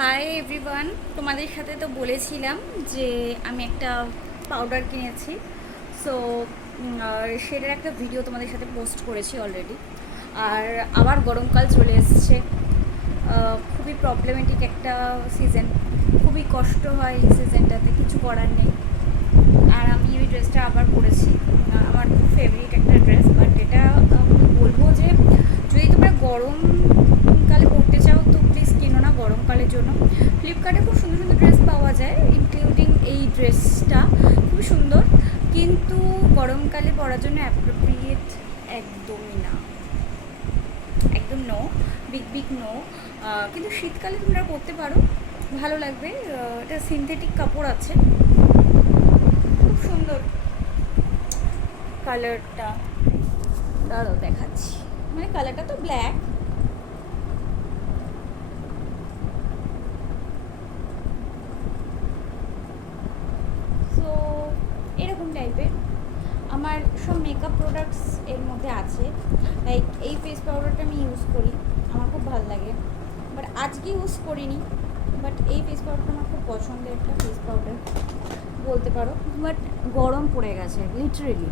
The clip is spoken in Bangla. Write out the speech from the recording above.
হাই এভরিওয়ান, তোমাদের সাথে তো বলেছিলাম যে আমি একটা পাউডার কিনেছি। সো সেটার একটা ভিডিও তোমাদের সাথে পোস্ট করেছি অলরেডি। আর আবার গরমকাল চলে এসছে। খুবই প্রবলেমেটিক একটা সিজন, খুবই কষ্ট হয় এই সিজনটাতে, কিছু করার নেই। আর আমি ওই ড্রেসটা আবার পরেছি, আমার খুব ফেভারিট একটা ড্রেস। বাট এটা বলবো যে যদি তোমরা গরমকালে পরতে চাও তো প্লিজ কিনো না গরমকালের জন্য। ফ্লিপকার্টে খুব সুন্দর সুন্দর ড্রেস পাওয়া যায়, ইনক্লুডিং এই ড্রেসটা খুবই সুন্দর, কিন্তু গরমকালে পরার জন্য অ্যাপ্রোপ্রিয়েট একদমই না, একদম নো, বিগ বিগ নো। কিন্তু শীতকালে তোমরা পরতে পারো, ভালো লাগবে। এটা সিনথেটিক কাপড় আছে, খুব সুন্দর কালারটা। দাঁড়াও দেখাচ্ছি, মানে কালারটা তো ব্ল্যাক, সো এরকম টাইপের। আমার সব মেকআপ প্রোডাক্টস এর মধ্যে আছে, লাইক এই ফেস পাউডারটা আমি ইউজ করি, আমার খুব ভালো লাগে। বাট আজকে ইউজ করিনি, বাট এই ফেস পাউডারটা আমার খুব পছন্দের একটা ফেস পাউডার বলতে পারো। বাট গরম পড়ে গেছে লিটারেলি।